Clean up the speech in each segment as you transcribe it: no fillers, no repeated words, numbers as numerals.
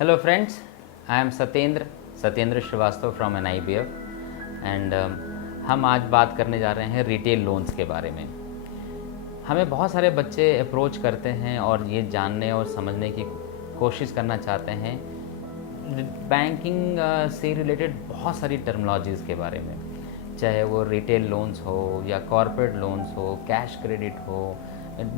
Hello friends, I am Satyendra Srivastava from NIBF and हम आज बात करने जा रहे हैं रिटेल लोन्स के बारे में। हमें बहुत सारे बच्चे अप्रोच करते हैं और ये जानने और समझने की कोशिश करना चाहते हैं बैंकिंग से रिलेटेड बहुत सारी टर्मिनोलॉजीज़ के बारे में, चाहे वो रिटेल लोन्स हो या कॉर्पोरेट लोन्स हो, कैश क्रेडिट हो,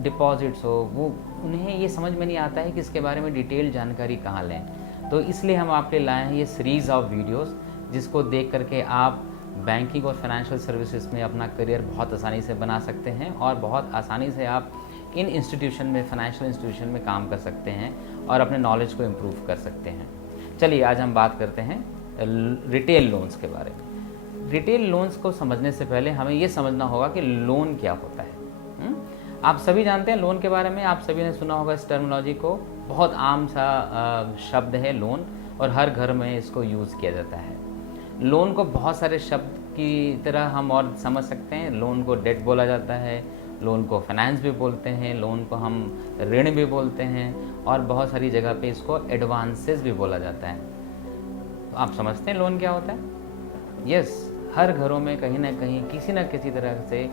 डिपॉजिट्स हो, वो उन्हें ये समझ में नहीं आता है कि इसके बारे में डिटेल जानकारी कहाँ लें। तो इसलिए हम आपके लाए हैं ये सीरीज़ ऑफ वीडियोस, जिसको देख करके आप बैंकिंग और फाइनेंशियल सर्विसेज में अपना करियर बहुत आसानी से बना सकते हैं और बहुत आसानी से आप इन इंस्टीट्यूशन में, फाइनेंशियल इंस्टीट्यूशन में काम कर सकते हैं और अपने नॉलेज को इम्प्रूव कर सकते हैं। चलिए आज हम बात करते हैं रिटेल लोन्स के बारे में। रिटेल लोन्स को समझने से पहले हमें ये समझना होगा कि लोन क्या होता है। आप सभी जानते हैं लोन के बारे में, आप सभी ने सुना होगा इस टर्मिनोलॉजी को। बहुत आम सा शब्द है लोन और हर घर में इसको यूज़ किया जाता है। लोन को बहुत सारे शब्द की तरह हम और समझ सकते हैं। लोन को डेट बोला जाता है, लोन को फाइनेंस भी बोलते हैं, लोन को हम ऋण भी बोलते हैं और बहुत सारी जगह पे इसको एडवांसेस भी बोला जाता है। तो आप समझते हैं लोन क्या होता है? यस, हर घरों में कहीं ना कहीं किसी न किसी तरह से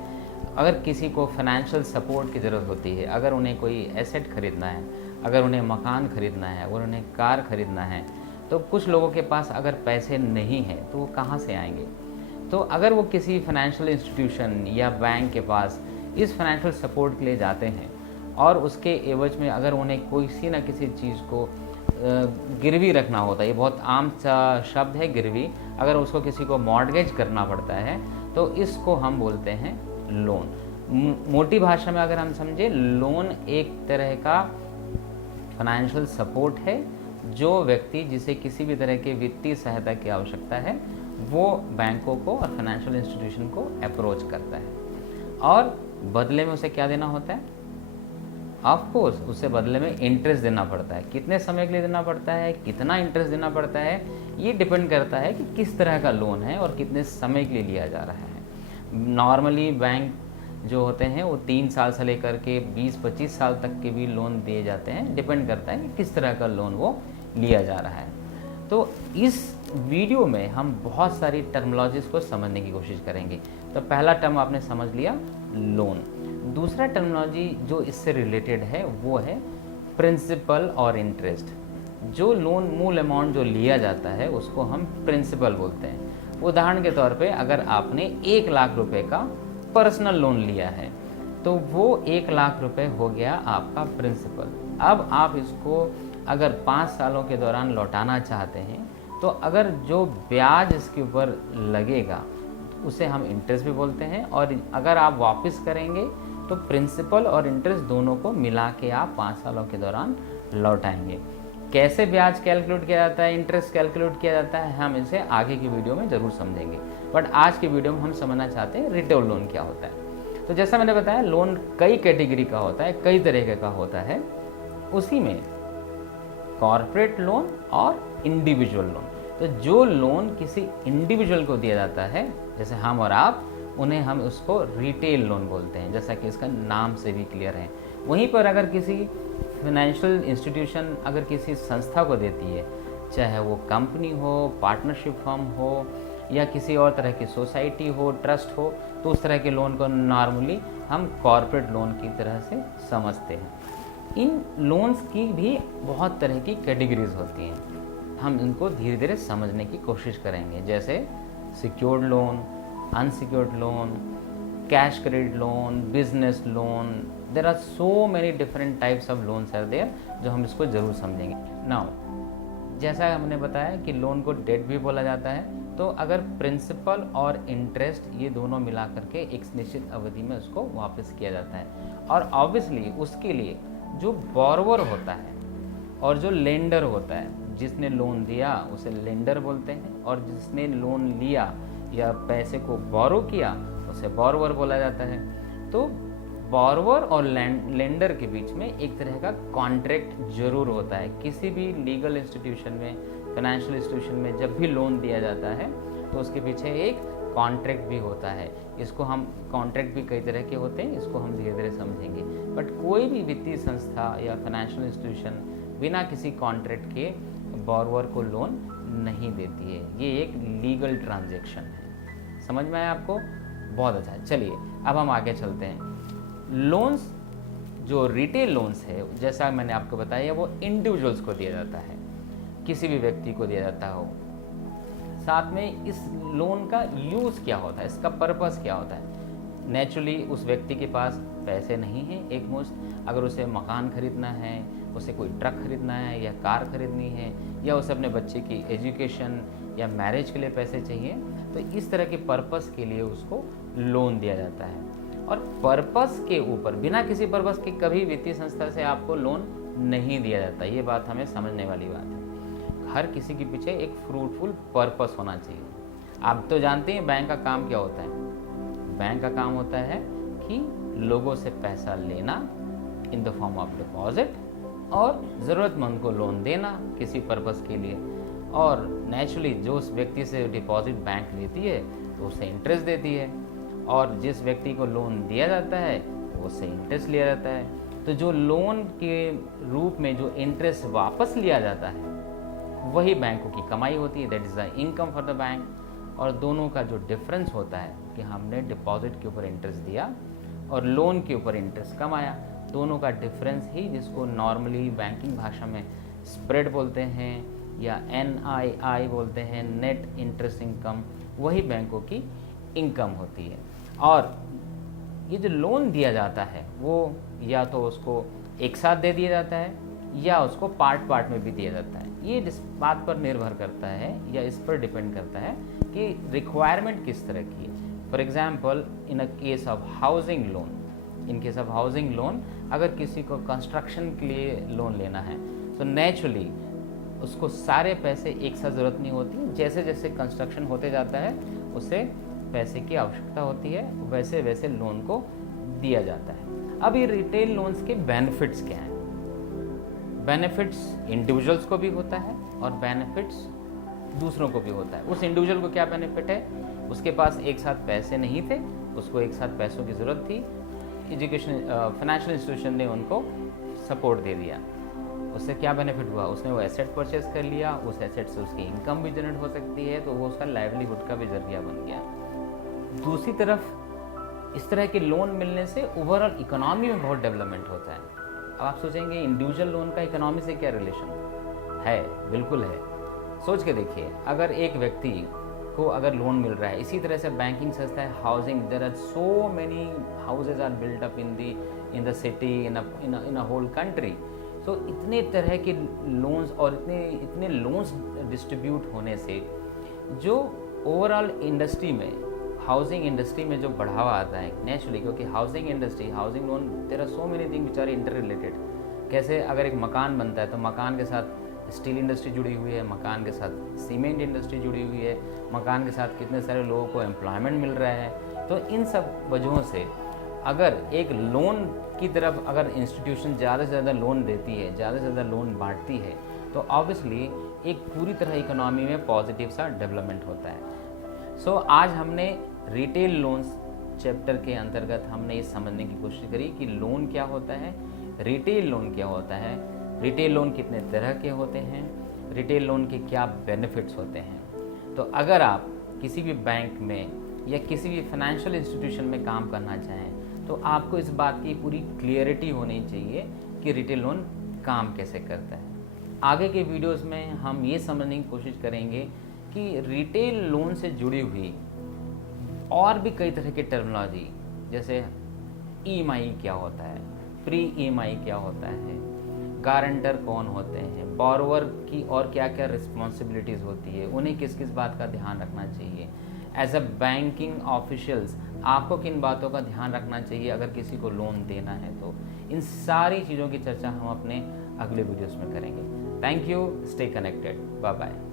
अगर किसी को फाइनेंशियल सपोर्ट की ज़रूरत होती है, अगर उन्हें कोई एसेट खरीदना है, अगर उन्हें मकान खरीदना है, अगर उन्हें कार खरीदना है, तो कुछ लोगों के पास अगर पैसे नहीं हैं तो वो कहाँ से आएंगे? तो अगर वो किसी फाइनेंशियल इंस्टीट्यूशन या बैंक के पास इस फाइनेंशियल सपोर्ट के लिए जाते हैं और उसके एवज में अगर उन्हें किसी न किसी चीज़ को गिरवी रखना होता है, ये बहुत आम सा शब्द है गिरवी, अगर उसको किसी को मॉर्टगेज करना पड़ता है तो इसको हम बोलते हैं लोन। मोटी भाषा में अगर हम समझे, लोन एक तरह का फाइनेंशियल सपोर्ट है जो व्यक्ति जिसे किसी भी तरह के वित्तीय सहायता की आवश्यकता है वो बैंकों को और फाइनेंशियल इंस्टीट्यूशन को अप्रोच करता है और बदले में उसे क्या देना होता है? ऑफ कोर्स उसे बदले में इंटरेस्ट देना पड़ता है। कितने समय के लिए देना पड़ता है, कितना इंटरेस्ट देना पड़ता है, ये डिपेंड करता है कि किस तरह का लोन है और कितने समय के लिए लिया जा रहा है। नॉर्मली बैंक जो होते हैं वो 3 साल से लेकर के 20-25 साल तक के भी लोन दिए जाते हैं, डिपेंड करता है कि किस तरह का लोन वो लिया जा रहा है। तो इस वीडियो में हम बहुत सारी टर्मिनोलॉजीज को समझने की कोशिश करेंगे। तो पहला टर्म आपने समझ लिया, लोन। दूसरा टर्मिनोलॉजी जो इससे रिलेटेड है वो है प्रिंसिपल और इंटरेस्ट। जो लोन मूल अमाउंट जो लिया जाता है उसको हम प्रिंसिपल बोलते हैं। उदाहरण के तौर पे अगर आपने 1 लाख रुपए का पर्सनल लोन लिया है तो वो 1 लाख रुपए हो गया आपका प्रिंसिपल। अब आप इसको अगर 5 सालों के दौरान लौटाना चाहते हैं तो अगर जो ब्याज इसके ऊपर लगेगा उसे हम इंटरेस्ट भी बोलते हैं, और अगर आप वापस करेंगे तो प्रिंसिपल और इंटरेस्ट दोनों को मिला के आप 5 सालों के दौरान लौटाएंगे। कैसे ब्याज कैलकुलेट किया जाता है, इंटरेस्ट कैलकुलेट किया जाता है, हम इसे आगे की वीडियो में ज़रूर समझेंगे। बट आज की वीडियो में हम समझना चाहते हैं रिटेल लोन क्या होता है। तो जैसा मैंने बताया, लोन कई कैटेगरी का होता है, कई तरीके का होता है। उसी में कॉर्पोरेट लोन और इंडिविजुअल लोन। तो जो लोन किसी इंडिविजुअल को दिया जाता है, जैसे हम और आप, उन्हें हम उसको रिटेल लोन बोलते हैं, जैसा कि इसका नाम से भी क्लियर है। वहीं पर अगर किसी फाइनेंशियल इंस्टीट्यूशन अगर किसी संस्था को देती है, चाहे वो कंपनी हो, पार्टनरशिप फर्म हो या किसी और तरह की सोसाइटी हो, ट्रस्ट हो, तो उस तरह के लोन को नॉर्मली हम कॉर्पोरेट लोन की तरह से समझते हैं। इन लोन्स की भी बहुत तरह की कैटेगरीज होती हैं, हम इनको धीरे धीरे समझने की कोशिश करेंगे। जैसे secured loan, unsecured loan, cash credit loan, business loan, there are so many different types of loans are there, जो हम इसको ज़रूर समझेंगे। नाउ जैसा हमने बताया कि लोन को डेट भी बोला जाता है, तो अगर प्रिंसिपल और इंटरेस्ट ये दोनों मिला करके एक निश्चित अवधि में उसको वापस किया जाता है, और ऑब्वियसली उसके लिए जो बोरोवर होता है और जो लेंडर होता है, जिसने लोन दिया उसे लेंडर बोलते हैं, और जिसने लोन लिया या पैसे को बोरो किया उसे बोरोवर बोला जाता है। तो बोरोवर और लेंडर के बीच में एक तरह का कॉन्ट्रैक्ट जरूर होता है। किसी भी लीगल इंस्टीट्यूशन में, फाइनेंशियल इंस्टीट्यूशन में जब भी लोन दिया जाता है तो उसके पीछे एक कॉन्ट्रैक्ट भी होता है। इसको हम कॉन्ट्रैक्ट भी कई तरह के होते हैं, इसको हम धीरे धीरे समझेंगे। बट कोई भी वित्तीय संस्था या फाइनेंशियल इंस्टीट्यूशन बिना किसी कॉन्ट्रैक्ट के बोरोवर को लोन नहीं देती है। ये एक लीगल ट्रांजैक्शन है। समझ में आया आपको? बहुत अच्छा है। चलिए अब हम आगे चलते हैं। लोन्स, जो रिटेल लोन्स है, जैसा मैंने आपको बताया, वो इंडिविजुअल्स को दिया जाता है, किसी भी व्यक्ति को दिया जाता हो। साथ में इस लोन का यूज़ क्या होता है, इसका पर्पस क्या होता है? नेचुरली उस व्यक्ति के पास पैसे नहीं है एक मुश्त, अगर उसे मकान खरीदना है, उसे कोई ट्रक खरीदना है या कार खरीदनी है, या उसे अपने बच्चे की एजुकेशन या मैरिज के लिए पैसे चाहिए, तो इस तरह के पर्पस के लिए उसको लोन दिया जाता है। और पर्पस के ऊपर, बिना किसी पर्पस के कभी वित्तीय संस्था से आपको लोन नहीं दिया जाता। ये बात हमें समझने वाली बात है। हर किसी के पीछे एक फ्रूटफुल पर्पस होना चाहिए। आप तो जानते हैं बैंक का काम क्या होता है। बैंक का काम होता है कि लोगों से पैसा लेना in the form of deposit, और ज़रूरतमंद को लोन देना किसी पर्पस के लिए। और नेचुरली जो उस व्यक्ति से डिपॉजिट बैंक लेती है तो उसे इंटरेस्ट देती है, और जिस व्यक्ति को लोन दिया जाता है उससे इंटरेस्ट लिया जाता है। तो जो लोन के रूप में जो इंटरेस्ट वापस लिया जाता है वही बैंकों की कमाई होती है, that is the income for the bank. और दोनों का जो डिफरेंस होता है कि हमने डिपॉजिट के ऊपर इंटरेस्ट दिया और लोन के ऊपर इंटरेस्ट कमाया, दोनों का डिफरेंस ही, जिसको नॉर्मली बैंकिंग भाषा में स्प्रेड बोलते हैं या NII बोलते हैं, नेट इंटरेस्ट इनकम, वही बैंकों की इनकम होती है। और ये जो लोन दिया जाता है वो या तो उसको एक साथ दे दिया जाता है या उसको पार्ट पार्ट में भी दिया जाता है। ये इस बात पर निर्भर करता है या इस पर डिपेंड करता है कि रिक्वायरमेंट किस तरह की है। For example, in a case of housing loan, in case of housing loan, अगर किसी को कंस्ट्रक्शन के लिए लोन लेना है तो नेचुरली उसको सारे पैसे एक साथ ज़रूरत नहीं होती। जैसे जैसे कंस्ट्रक्शन होते जाता है उसे पैसे की आवश्यकता होती है, वैसे वैसे लोन को दिया जाता है। अब ये रिटेल लोन्स के बेनिफिट्स क्या हैं? बेनिफिट्स इंडिविजुअल्स को भी होता है और बेनिफिट्स दूसरों को भी होता है। उस इंडिविजुअल को क्या बेनिफिट है? उसके पास एक साथ पैसे नहीं थे, उसको एक साथ पैसों की ज़रूरत थी, एजुकेशन फाइनेंशियल इंस्टीट्यूशन ने उनको सपोर्ट दे दिया। उससे क्या बेनिफिट हुआ? उसने वो एसेट परचेज कर लिया, उस एसेट से उसकी इनकम भी जनरेट हो सकती है, तो वो उसका लाइवलीहुड का भी जरिया बन गया। दूसरी तरफ इस तरह के लोन मिलने से ओवरऑल इकोनॉमी में बहुत डेवलपमेंट होता है। अब आप सोचेंगे इंडिविजुअल लोन का इकोनॉमी से क्या रिलेशन है? बिल्कुल है। सोच के देखिए, अगर एक व्यक्ति को अगर लोन मिल रहा है, इसी तरह से बैंकिंग संस्था है, housing, there are so many houses are built up in the city, in a whole country. तो इतने तरह के लोन्स और इतने लोन्स डिस्ट्रीब्यूट होने से जो ओवरऑल इंडस्ट्री में, हाउसिंग इंडस्ट्री में जो बढ़ावा आता है नेचुरली, क्योंकि housing industry, housing loan, there are so many thing which are inter related. कैसे अगर एक मकान बनता है तो मकान के साथ स्टील इंडस्ट्री जुड़ी हुई है, मकान के साथ सीमेंट इंडस्ट्री जुड़ी हुई है, मकान के साथ कितने सारे लोगों को एम्प्लॉयमेंट मिल रहा है। तो इन सब वजहों से अगर एक लोन की तरफ अगर इंस्टीट्यूशन ज़्यादा से ज़्यादा लोन देती है, ज़्यादा से ज़्यादा लोन बांटती है, तो ऑब्वियसली एक पूरी तरह इकोनॉमी में पॉजिटिव सा डेवलपमेंट होता है। सो आज हमने रिटेल लोन्स चैप्टर के अंतर्गत हमने ये समझने की कोशिश करी कि लोन क्या होता है, रिटेल लोन क्या होता है, रिटेल लोन कितने तरह के होते हैं, रिटेल लोन के क्या बेनिफिट्स होते हैं। तो अगर आप किसी भी बैंक में या किसी भी फाइनेंशियल इंस्टीट्यूशन में काम करना चाहें तो आपको इस बात की पूरी क्लियरिटी होनी चाहिए कि रिटेल लोन काम कैसे करता है। आगे के वीडियोस में हम ये समझने की कोशिश करेंगे कि रिटेल लोन से जुड़ी हुई और भी कई तरह की टर्मिनोलॉजी, जैसे EMI क्या होता है, प्री EMI क्या होता है, गारंटर कौन होते हैं, बोरोवर की और क्या क्या रिस्पॉन्सिबिलिटीज़ होती है, उन्हें किस किस बात का ध्यान रखना चाहिए, एज अ बैंकिंग ऑफिशियल्स आपको किन बातों का ध्यान रखना चाहिए अगर किसी को लोन देना है। तो इन सारी चीज़ों की चर्चा हम अपने अगले वीडियोस में करेंगे। Thank you, stay connected, bye bye.